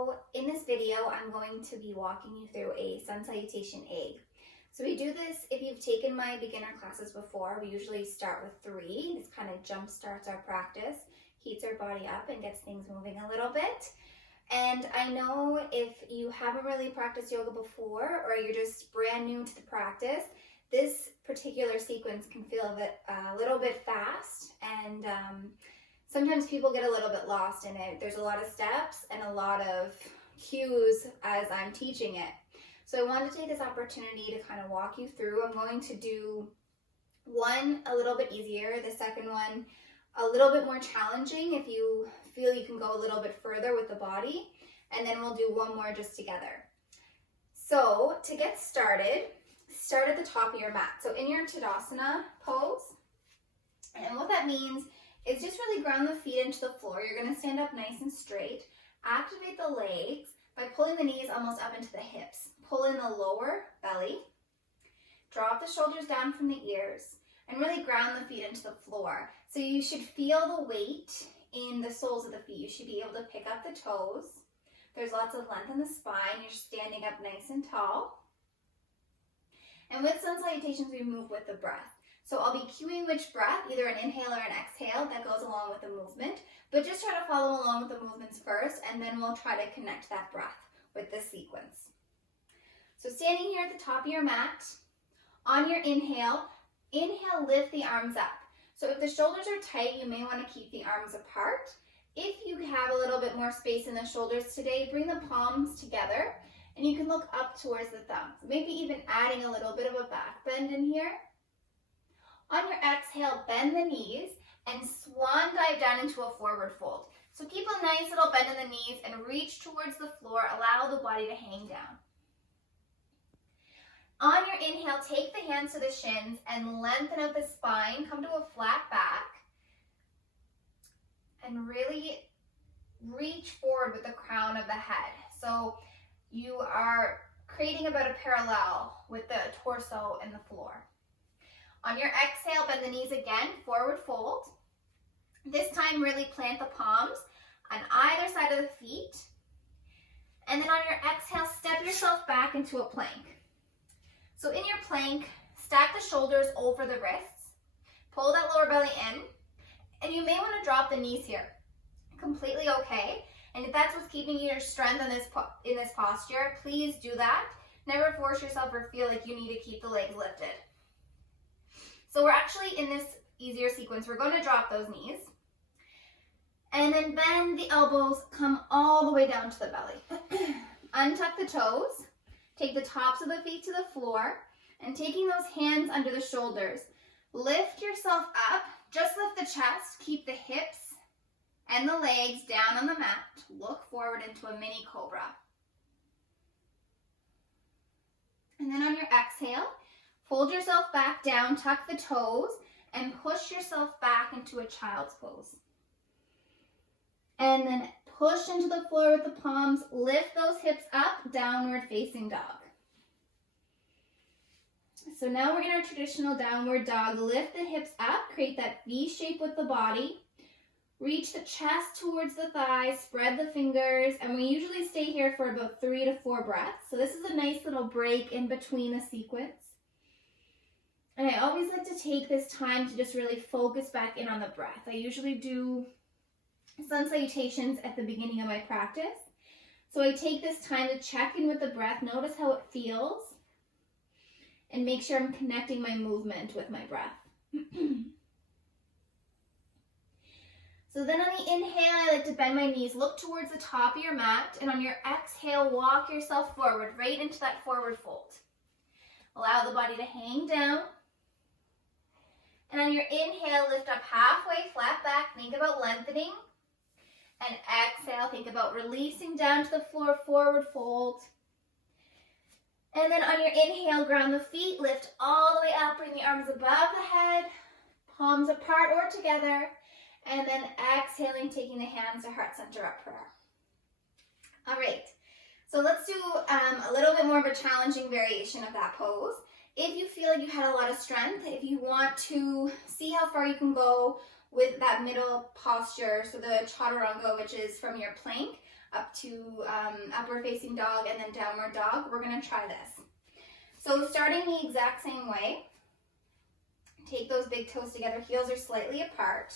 So in this video, I'm going to be walking you through a Sun Salutation A. So we do this, if you've taken my beginner classes before, we usually start with 3. This kind of jump starts our practice, heats our body up and gets things moving a little bit. And I know if you haven't really practiced yoga before or you're just brand new to the practice, this particular sequence can feel a little bit fast, and sometimes people get a little bit lost in it. There's a lot of steps and a lot of cues as I'm teaching it. So I wanted to take this opportunity to kind of walk you through. I'm going to do one a little bit easier, the second one a little bit more challenging if you feel you can go a little bit further with the body, and then we'll do one more just together. So to get started, start at the top of your mat. So in your Tadasana pose, and what that means is just really ground the feet into the floor. You're going to stand up nice and straight. Activate the legs by pulling the knees almost up into the hips. Pull in the lower belly. Drop the shoulders down from the ears and really ground the feet into the floor. So you should feel the weight in the soles of the feet. You should be able to pick up the toes. There's lots of length in the spine. You're standing up nice and tall. And with Sun Salutations, we move with the breath. So I'll be cueing which breath, either an inhale or an exhale, that goes along with the movement. But just try to follow along with the movements first, and then we'll try to connect that breath with this sequence. So standing here at the top of your mat, on your inhale, lift the arms up. So if the shoulders are tight, you may want to keep the arms apart. If you have a little bit more space in the shoulders today, bring the palms together, and you can look up towards the thumbs. Maybe even adding a little bit of a back bend in here. On your exhale, bend the knees and swan dive down into a forward fold. So keep a nice little bend in the knees and reach towards the floor. Allow the body to hang down. On your inhale, take the hands to the shins and lengthen out the spine. Come to a flat back. And really reach forward with the crown of the head. So you are creating about a parallel with the torso and the floor. On your exhale, bend the knees again, forward fold. This time, really plant the palms on either side of the feet. And then on your exhale, step yourself back into a plank. So in your plank, stack the shoulders over the wrists. Pull that lower belly in. And you may want to drop the knees here. Completely okay. And if that's what's keeping your strength in this posture, please do that. Never force yourself or feel like you need to keep the legs lifted. So we're actually in this easier sequence, we're going to drop those knees. And then bend the elbows, come all the way down to the belly. Untuck the toes, take the tops of the feet to the floor, and taking those hands under the shoulders, lift yourself up, just lift the chest, keep the hips and the legs down on the mat. Look forward into a mini cobra. And then on your exhale, fold yourself back down, tuck the toes, and push yourself back into a child's pose. And then push into the floor with the palms, lift those hips up, downward facing dog. So now we're in our traditional downward dog. Lift the hips up, create that V shape with the body. Reach the chest towards the thighs, spread the fingers, and we usually stay here for about 3 to 4 breaths. So this is a nice little break in between the sequence. And I always like to take this time to just really focus back in on the breath. I usually do Sun Salutations at the beginning of my practice. So I take this time to check in with the breath, notice how it feels, and make sure I'm connecting my movement with my breath. So then on the inhale, I like to bend my knees, look towards the top of your mat, and on your exhale, walk yourself forward, right into that forward fold. Allow the body to hang down. And on your inhale, lift up halfway, flat back, think about lengthening. And exhale, think about releasing down to the floor, forward fold. And then on your inhale, ground the feet, lift all the way up, bring the arms above the head, palms apart or together. And then exhaling, taking the hands to heart center up prayer. All right, so let's do a little bit more of a challenging variation of that pose. If you feel like you had a lot of strength, if you want to see how far you can go with that middle posture, so the chaturanga, which is from your plank up to upward facing dog and then downward dog. We're going to try this. So starting the exact same way, take those big toes together, heels are slightly apart.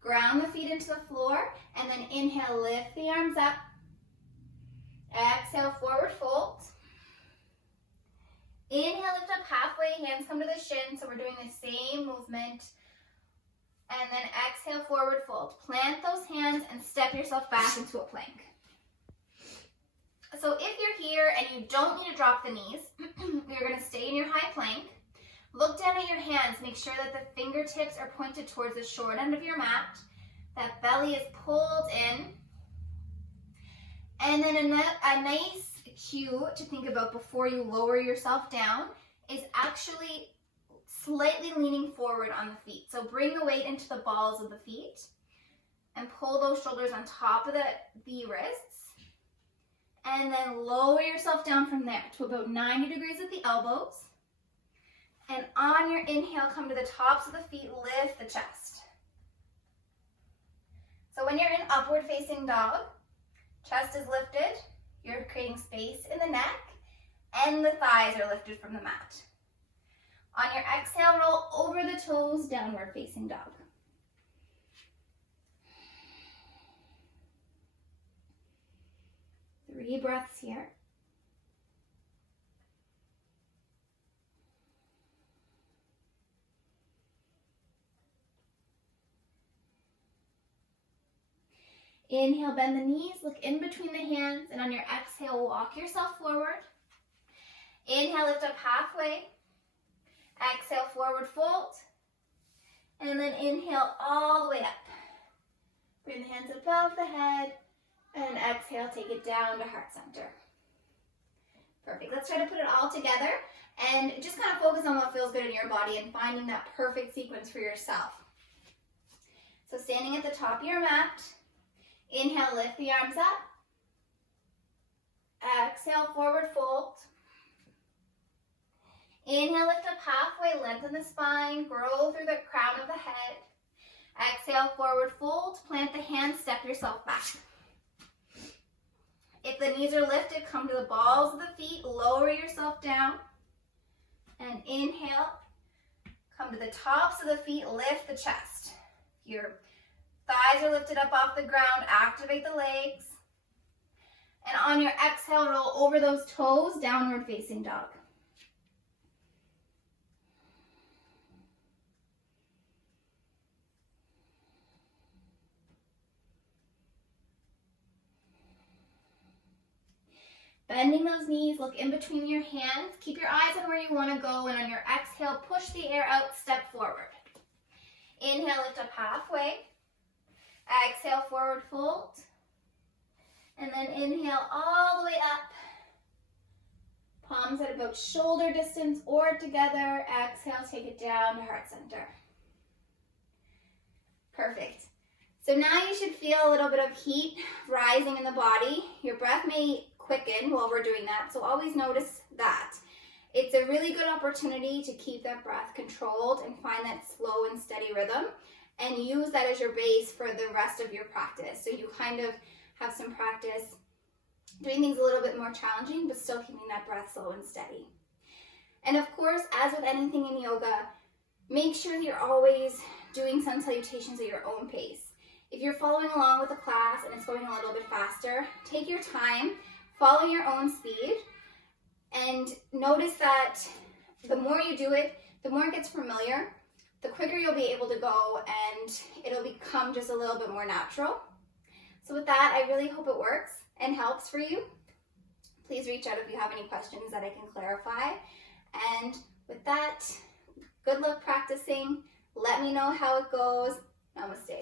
Ground the feet into the floor, and then inhale, lift the arms up. Exhale, forward fold. Inhale, lift up halfway, hands come to the shin, so we're doing the same movement. And then exhale, forward fold. Plant those hands and step yourself back into a plank. So if you're here and you don't need to drop the knees, you're going to stay in your high plank. Look down at your hands. Make sure that the fingertips are pointed towards the short end of your mat. That belly is pulled in. And then a nice cue to think about before you lower yourself down is actually slightly leaning forward on the feet. So bring the weight into the balls of the feet and pull those shoulders on top of the wrists. And then lower yourself down from there to about 90 degrees at the elbows. And on your inhale, come to the tops of the feet, lift the chest. So when you're in upward facing dog, chest is lifted, you're creating space in the neck, and the thighs are lifted from the mat. On your exhale, roll over the toes, downward facing dog. Three breaths here. Inhale, bend the knees, look in between the hands, and on your exhale, walk yourself forward. Inhale, lift up halfway. Exhale, forward fold. And then inhale all the way up. Bring the hands above the head, and exhale, take it down to heart center. Perfect. Let's try to put it all together, and just kind of focus on what feels good in your body and finding that perfect sequence for yourself. So standing at the top of your mat, inhale, lift the arms up. Exhale, forward fold. Inhale, lift up halfway, lengthen the spine, grow through the crown of the head. Exhale, forward fold, plant the hands, step yourself back. If the knees are lifted, come to the balls of the feet, lower yourself down. And inhale, come to the tops of the feet, lift the chest. Your thighs are lifted up off the ground, activate the legs. And on your exhale, roll over those toes, downward facing dog. Bending those knees, look in between your hands. Keep your eyes on where you want to go, and on your exhale, push the air out, step forward. Inhale, lift up halfway. Exhale, forward fold. And then inhale all the way up. Palms at about shoulder distance or together. Exhale, take it down to heart center. Perfect. So now you should feel a little bit of heat rising in the body. Your breath may quicken while we're doing that, so always notice that. It's a really good opportunity to keep that breath controlled and find that slow and steady rhythm, and use that as your base for the rest of your practice. So you kind of have some practice doing things a little bit more challenging, but still keeping that breath slow and steady. And of course, as with anything in yoga, make sure you're always doing sun salutations at your own pace. If you're following along with the class and it's going a little bit faster, take your time, follow your own speed, and notice that the more you do it, the more it gets familiar, the quicker you'll be able to go, and it'll become just a little bit more natural. So with that, I really hope it works and helps for you. Please reach out if you have any questions that I can clarify. And with that, good luck practicing. Let me know how it goes. Namaste.